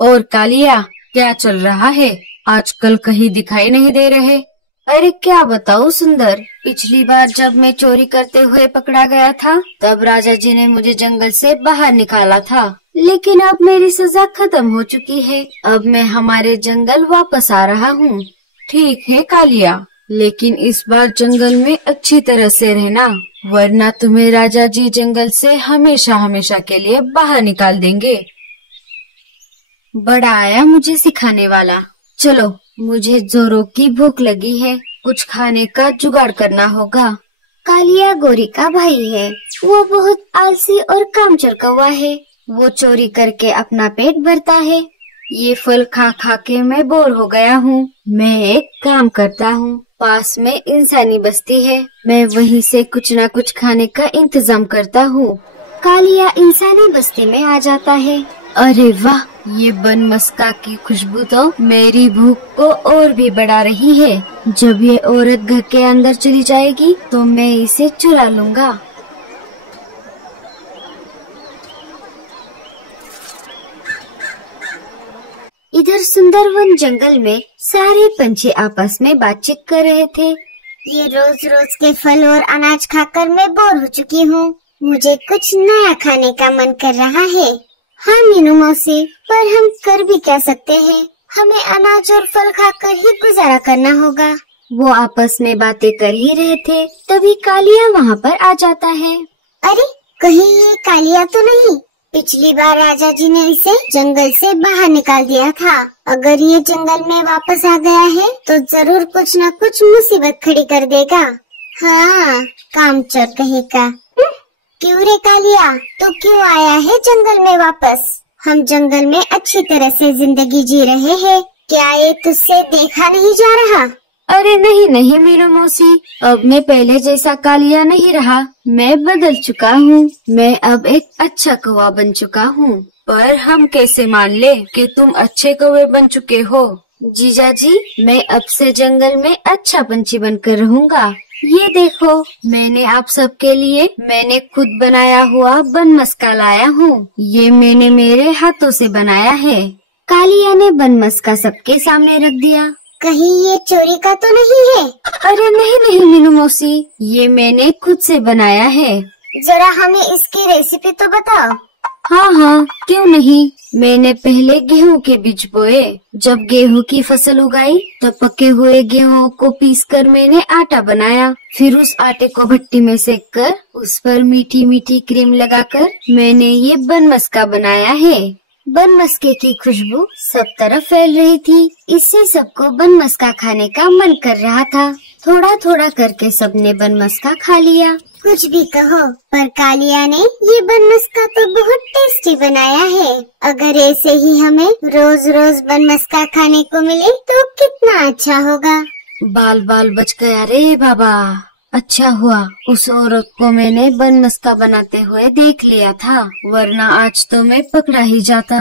और कालिया, क्या चल रहा है? आजकल कहीं दिखाई नहीं दे रहे। अरे क्या बताऊँ सुंदर, पिछली बार जब मैं चोरी करते हुए पकड़ा गया था तब राजा जी ने मुझे जंगल से बाहर निकाला था, लेकिन अब मेरी सजा खत्म हो चुकी है। अब मैं हमारे जंगल वापस आ रहा हूँ। ठीक है कालिया, लेकिन इस बार जंगल में अच्छी तरह से रहना, वरना तुम्हें राजा जी जंगल से हमेशा हमेशा के लिए बाहर निकाल देंगे। बड़ा आया मुझे सिखाने वाला। चलो, मुझे जोरों की भूख लगी है, कुछ खाने का जुगाड़ करना होगा। कालिया गोरी का भाई है, वो बहुत आलसी और कामचोर कौवा है। वो चोरी करके अपना पेट भरता है। ये फल खा खा के मैं बोर हो गया हूँ। मैं एक काम करता हूँ, पास में इंसानी बस्ती है, मैं वहीं से कुछ न कुछ खाने का इंतजाम करता हूँ। कालिया इंसानी बस्ती में आ जाता है। अरे वाह, ये बनमस्का की खुशबू तो मेरी भूख को और भी बढ़ा रही है। जब ये औरत घर के अंदर चली जाएगी तो मैं इसे चुरा लूंगा। इधर सुंदरवन जंगल में सारे पंछी आपस में बातचीत कर रहे थे। ये रोज रोज के फल और अनाज खाकर मैं बोर हो चुकी हूँ। मुझे कुछ नया खाने का मन कर रहा है। हाँ मीनू मौसी, पर हम कर भी क्या सकते हैं? हमें अनाज और फल खाकर ही गुजारा करना होगा। वो आपस में बातें कर ही रहे थे, तभी कालिया वहाँ पर आ जाता है। अरे कहीं ये कालिया तो नहीं? पिछली बार राजा जी ने इसे जंगल से बाहर निकाल दिया था। अगर ये जंगल में वापस आ गया है तो जरूर कुछ न कुछ मुसीबत खड़ी कर देगा। हाँ, कामचोर कहीं का। क्यों रे कालिया, तो क्यों आया है जंगल में वापस? हम जंगल में अच्छी तरह से जिंदगी जी रहे हैं, क्या ये तुझसे देखा नहीं जा रहा? अरे नहीं नहीं मीनू मौसी, अब मैं पहले जैसा कालिया नहीं रहा, मैं बदल चुका हूँ। मैं अब एक अच्छा कौवा बन चुका हूँ। पर हम कैसे मान ले कि तुम अच्छे कौवे बन चुके हो? जीजा जी, मैं अब से जंगल में अच्छा पंछी बनकर रहूँगा। ये देखो, मैंने आप सबके लिए मैंने खुद बनाया हुआ बनमस्का लाया हूँ। ये मैंने मेरे हाथों से बनाया है। कालिया ने बनमस्का सबके सामने रख दिया। कहीं ये चोरी का तो नहीं है? अरे नहीं नहीं मीनू मौसी, ये मैंने खुद से बनाया है। जरा हमें इसकी रेसिपी तो बताओ। हाँ हाँ, क्यों नहीं। मैंने पहले गेहूं के बीज बोए। जब गेहूं की फसल उगाई तो पके हुए गेहूं को पीसकर मैंने आटा बनाया। फिर उस आटे को भट्टी में सेक कर उस पर मीठी मीठी क्रीम लगाकर मैंने ये बनमस्का बनाया है। बनमस्के की खुशबू सब तरफ फैल रही थी, इससे सबको बनमस्का खाने का मन कर रहा था। थोड़ा थोड़ा करके सबने बनमस्का खा लिया। कुछ भी कहो, पर कालिया ने ये बनमस्का तो बहुत टेस्टी बनाया है। अगर ऐसे ही हमें रोज रोज बनमस्का खाने को मिले तो कितना अच्छा होगा। बाल बाल बच गया रे बाबा। अच्छा हुआ उस औरत को मैंने बनमस्का बनाते हुए देख लिया था, वरना आज तो मैं पकड़ा ही जाता।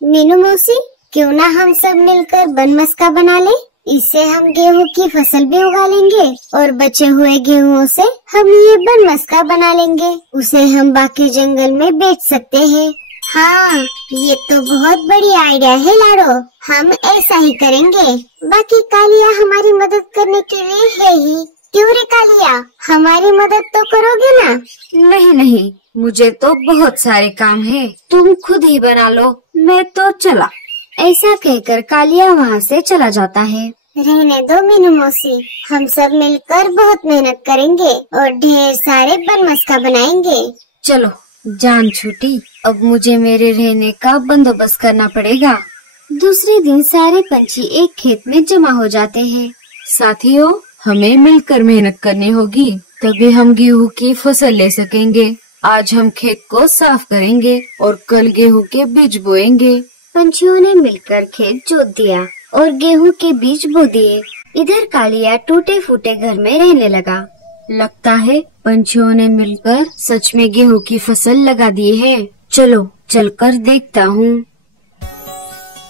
मीनू मौसी, क्यों ना हम सब मिलकर बनमस्का बना ले? इससे हम गेहूं की फसल भी उगा लेंगे और बचे हुए गेहूं से हम ये बनमस्का बना लेंगे। उसे हम बाकी जंगल में बेच सकते हैं। हाँ, ये तो बहुत बड़ी आइडिया है लाडो, हम ऐसा ही करेंगे। बाकी कालिया हमारी मदद करने के लिए है ही। क्यों रे कालिया, हमारी मदद तो करोगे ना? नहीं नहीं, मुझे तो बहुत सारे काम है, तुम खुद ही बना लो, मैं तो चला। ऐसा कहकर कालिया वहाँ से चला जाता है। रहने दो मीनू मौसी, हम सब मिलकर बहुत मेहनत करेंगे और ढेर सारे बनमस्का बनाएंगे। चलो, जान छूटी, अब मुझे मेरे रहने का बंदोबस्त करना पड़ेगा। दूसरे दिन सारे पंछी एक खेत में जमा हो जाते हैं। साथियों, हमें मिलकर मेहनत करनी होगी, तभी हम गेहूं की फसल ले सकेंगे। आज हम खेत को साफ करेंगे और कल गेहूं के बीज बोएंगे। पंछियों ने मिलकर खेत जोत दिया और गेहूं के बीज बो दिए। इधर कालिया टूटे फूटे घर में रहने लगा। लगता है पंछियों ने मिलकर सच में गेहूं की फसल लगा दी है। चलो चलकर देखता हूँ।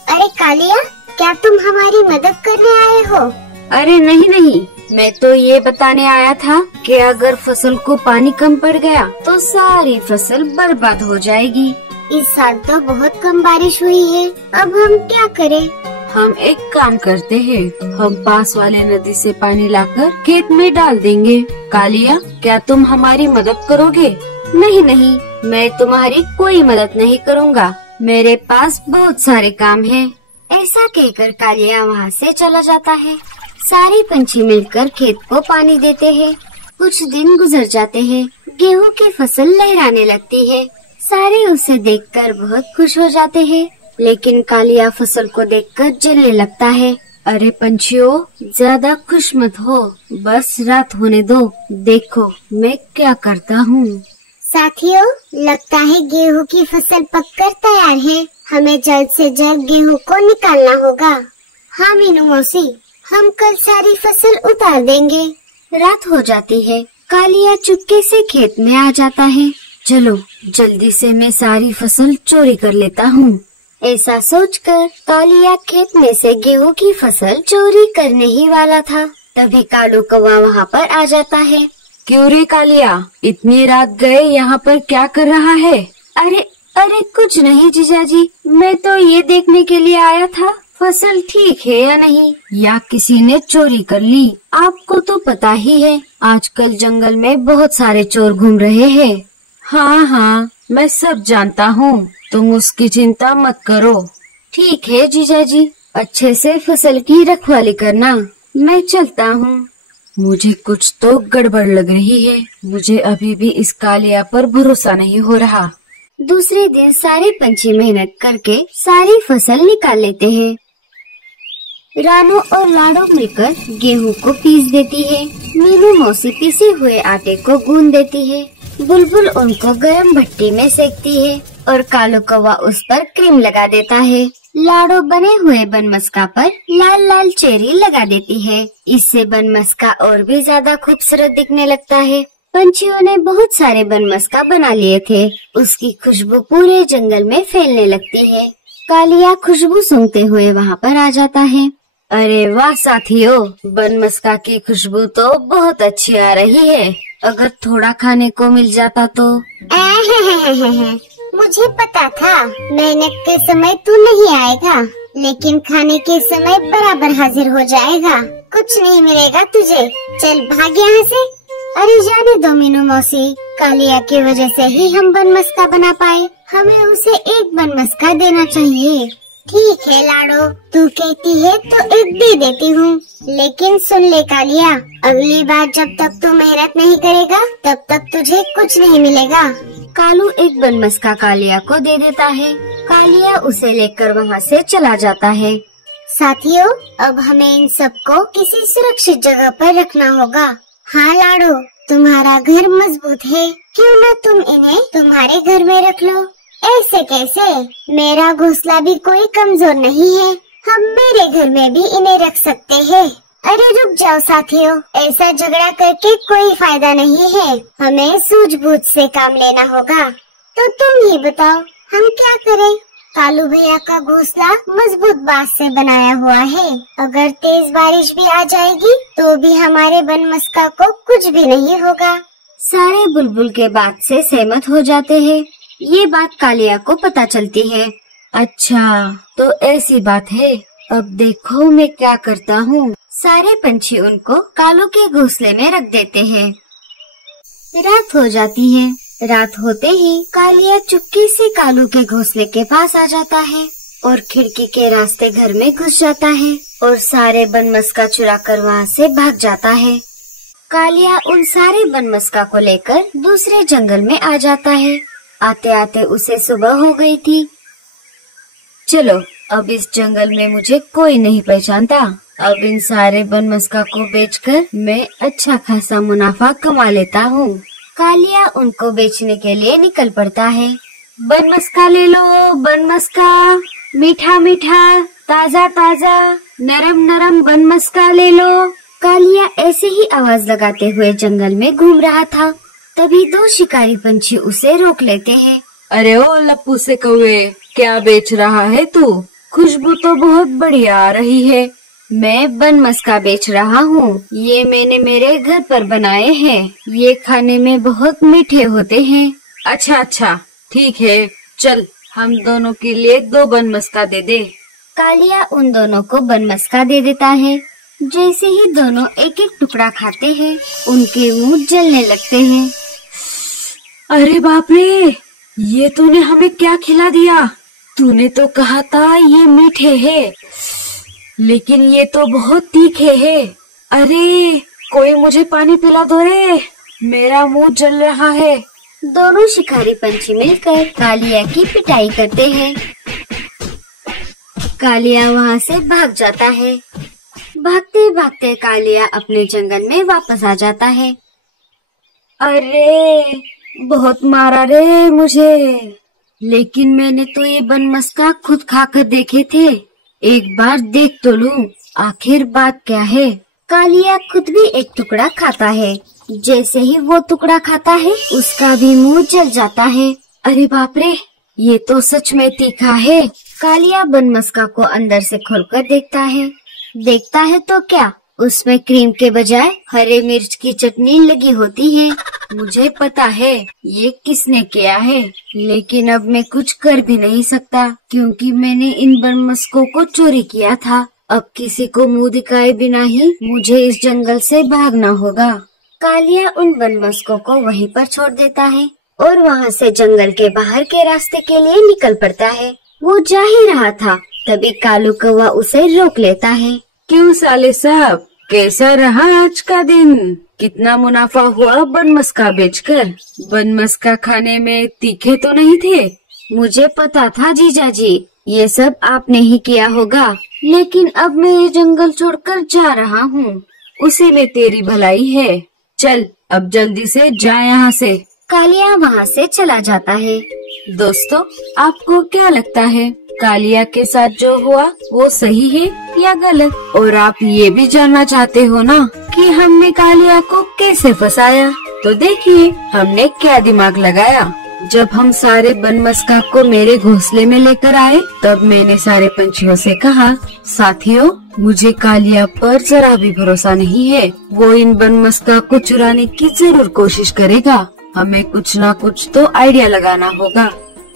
अरे कालिया, क्या तुम हमारी मदद करने आए हो? अरे नहीं नहीं, मैं तो ये बताने आया था कि अगर फसल को पानी कम पड़ गया तो सारी फसल बर्बाद हो जाएगी। इस साल तो बहुत कम बारिश हुई है। अब हम क्या करें? हम एक काम करते हैं, हम पास वाले नदी से पानी लाकर खेत में डाल देंगे। कालिया, क्या तुम हमारी मदद करोगे? नहीं नहीं, मैं तुम्हारी कोई मदद नहीं करूँगा, मेरे पास बहुत सारे काम हैं। ऐसा कहकर कालिया वहाँ से चला जाता है। सारे पंछी मिलकर खेत को पानी देते हैं। कुछ दिन गुजर जाते हैं, गेहूं की फसल लहराने लगती है। सारे उसे देखकर बहुत खुश हो जाते हैं, लेकिन कालिया फसल को देखकर जलने लगता है। अरे पंछियों, ज्यादा खुश मत हो, बस रात होने दो, देखो मैं क्या करता हूँ। साथियों, लगता है गेहूं की फसल पककर तैयार है। हमें जल्द से जल्द गेहूं को निकालना होगा। हाँ मीनू मौसी, हम कल सारी फसल उतार देंगे। रात हो जाती है। कालिया चुपके से खेत में आ जाता है। चलो जल्दी से मैं सारी फसल चोरी कर लेता हूँ। ऐसा सोचकर कालिया खेत में से गेहूं की फसल चोरी करने ही वाला था, तभी कालू कौवा वहाँ पर आ जाता है। क्यों रे कालिया, इतनी रात गए यहाँ पर क्या कर रहा है? अरे अरे कुछ नहीं जीजाजी, मैं तो ये देखने के लिए आया था फसल ठीक है या नहीं, या किसी ने चोरी कर ली। आपको तो पता ही है, आजकल जंगल में बहुत सारे चोर घूम रहे हैं। हाँ हाँ, मैं सब जानता हूँ, तुम उसकी चिंता मत करो। ठीक है जीजाजी, अच्छे से फसल की रखवाली करना, मैं चलता हूँ। मुझे कुछ तो गड़बड़ लग रही है, मुझे अभी भी इस कालिया पर भरोसा नहीं हो रहा। दूसरे दिन सारे पंछी मेहनत करके सारी फसल निकाल लेते हैं। रानू और लाडो मिलकर गेहूं को पीस देती है। मीनू मौसी पिसे हुए आटे को गूंद देती है। बुलबुल उनको गरम भट्टी में सेकती है और कालू कौवा उस पर क्रीम लगा देता है। लाडो बने हुए बनमस्का पर लाल लाल चेरी लगा देती है। इससे बनमस्का और भी ज्यादा खूबसूरत दिखने लगता है। पंछियों ने बहुत सारे बनमस्का बना लिए थे। उसकी खुशबू पूरे जंगल में फैलने लगती है। कालिया खुशबू सूंघते हुए वहाँ पर आ जाता है। अरे वाह साथियों, बनमस्का की खुशबू तो बहुत अच्छी आ रही है। अगर थोड़ा खाने को मिल जाता तो। मुझे पता था मेहनत के समय तू नहीं आएगा, लेकिन खाने के समय बराबर हाजिर हो जाएगा। कुछ नहीं मिलेगा तुझे, चल भाग यहाँ से। अरे जाने दो मीनू मौसी, कालिया की वजह से ही हम बनमस्का बना पाए, हमें उसे एक बनमस्का देना चाहिए। ठीक है लाडो, तू कहती है तो एक दे देती हूँ, लेकिन सुन ले कालिया, अगली बार जब तक तू मेहनत नहीं करेगा तब तक तुझे कुछ नहीं मिलेगा। कालू एक बनमस्का कालिया को दे देता है। कालिया उसे लेकर वहाँ से चला जाता है। साथियों, अब हमें इन सबको किसी सुरक्षित जगह पर रखना होगा। हाँ लाडो, तुम्हारा घर मजबूत है, क्यों न तुम इन्हें तुम्हारे घर में रख लो। ऐसे कैसे? मेरा घोंसला भी कोई कमजोर नहीं है, हम मेरे घर में भी इन्हें रख सकते हैं। अरे रुक जाओ साथियों, ऐसा झगड़ा करके कोई फायदा नहीं है, हमें सूझबूझ से काम लेना होगा। तो तुम ही बताओ हम क्या करें? कालू भैया का घोंसला मजबूत बांस से बनाया हुआ है, अगर तेज बारिश भी आ जाएगी तो भी हमारे बनमस्का को कुछ भी नहीं होगा। सारे बुलबुल के बात से सहमत हो जाते हैं। ये बात कालिया को पता चलती है। अच्छा, तो ऐसी बात है, अब देखो मैं क्या करता हूँ। सारे पंछी उनको कालू के घोंसले में रख देते हैं। रात हो जाती है। रात होते ही कालिया चुपके से कालू के घोंसले के पास आ जाता है और खिड़की के रास्ते घर में घुस जाता है और सारे बनमस्का चुरा कर वहाँ से भाग जाता है। कालिया उन सारे बनमस्का को लेकर दूसरे जंगल में आ जाता है। आते आते उसे सुबह हो गई थी। चलो, अब इस जंगल में मुझे कोई नहीं पहचानता। अब इन सारे बनमस्का को बेचकर मैं अच्छा खासा मुनाफा कमा लेता हूँ। कालिया उनको बेचने के लिए निकल पड़ता है। बनमस्का ले लो, बनमस्का, मीठा मीठा, ताजा ताजा, नरम नरम बनमस्का ले लो। कालिया ऐसे ही आवाज लगाते हुए जंगल में घूम रहा था, तभी दो शिकारी पंछी उसे रोक लेते हैं। अरे ओ लप्पू से कौवे, क्या बेच रहा है तू? खुशबू तो बहुत बढ़िया आ रही है। मैं बनमस्का बेच रहा हूँ, ये मैंने मेरे घर पर बनाए हैं, ये खाने में बहुत मीठे होते हैं। अच्छा अच्छा, ठीक है, चल हम दोनों के लिए 2 बनमस्का दे दे। कालिया उन दोनों को बनमस्का दे देता है। जैसे ही दोनों एक एक टुकड़ा खाते हैं, उनके मुंह जलने लगते हैं। अरे बाप रे, ये तूने हमें क्या खिला दिया? तूने तो कहा था ये मीठे हैं, लेकिन ये तो बहुत तीखे हैं। अरे कोई मुझे पानी पिला दो रे, मेरा मुंह जल रहा है। दोनों शिकारी पंछी मिलकर कालिया की पिटाई करते हैं। कालिया वहाँ से भाग जाता है। भागते भागते कालिया अपने जंगल में वापस आ जाता है। अरे बहुत मारा रे मुझे, लेकिन मैंने तो ये बनमस्का खुद खाकर देखे थे। एक बार देख तो लूं, आखिर बात क्या है। कालिया खुद भी एक टुकड़ा खाता है। जैसे ही वो टुकड़ा खाता है, उसका भी मुंह जल जाता है। अरे बाप रे, ये तो सच में तीखा है। कालिया बनमस्का को अंदर से खोलकर देखता है तो क्या, उसमें क्रीम के बजाय हरे मिर्च की चटनी लगी होती है। मुझे पता है ये किसने किया है, लेकिन अब मैं कुछ कर भी नहीं सकता, क्योंकि मैंने इन बनमस्कों को चोरी किया था। अब किसी को मुंह दिखाए बिना ही मुझे इस जंगल से भागना होगा। कालिया उन बनमस्कों को वहीं पर छोड़ देता है और वहाँ से जंगल के बाहर के रास्ते के लिए निकल पड़ता है। वो जा ही रहा था, तभी कालू कौवा उसे रोक लेता है। क्यों साले साहब, कैसा रहा आज का दिन? कितना मुनाफा हुआ बनमस्का बेचकर? बनमस्का खाने में तीखे तो नहीं थे? मुझे पता था जीजा जी, ये सब आपने ही किया होगा, लेकिन अब मैं ये जंगल छोड़कर जा रहा हूँ। उसी में तेरी भलाई है। चल अब जल्दी से जा यहाँ से। कालिया वहाँ से चला जाता है। दोस्तों, आपको क्या लगता है कालिया के साथ जो हुआ वो सही है या गलत? और आप ये भी जानना चाहते हो ना कि हमने कालिया को कैसे फंसाया? तो देखिए हमने क्या दिमाग लगाया। जब हम सारे बनमस्का को मेरे घोंसले में लेकर आए, तब मैंने सारे पंछियों से कहा, साथियों, मुझे कालिया पर जरा भी भरोसा नहीं है। वो इन बनमस्का को चुराने की जरूर कोशिश करेगा। हमें कुछ ना कुछ तो आइडिया लगाना होगा।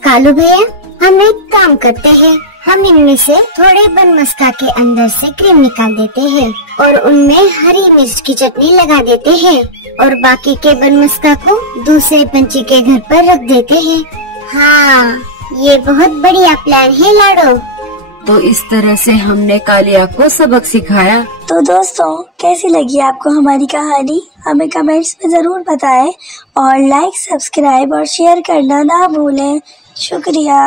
कालू भैया, हम एक काम करते हैं, हम इनमें से थोड़े बनमस्का के अंदर से क्रीम निकाल देते हैं और उनमें हरी मिर्च की चटनी लगा देते हैं और बाकी के बनमस्का को दूसरे पंछी के घर पर रख देते हैं। हाँ, ये बहुत बढ़िया प्लान है लाडो। तो इस तरह से हमने कालिया को सबक सिखाया। तो दोस्तों, कैसी लगी आपको हमारी कहानी? हमें कमेंट्स में जरूर बताएं और लाइक, सब्सक्राइब और शेयर करना ना भूलें। शुक्रिया।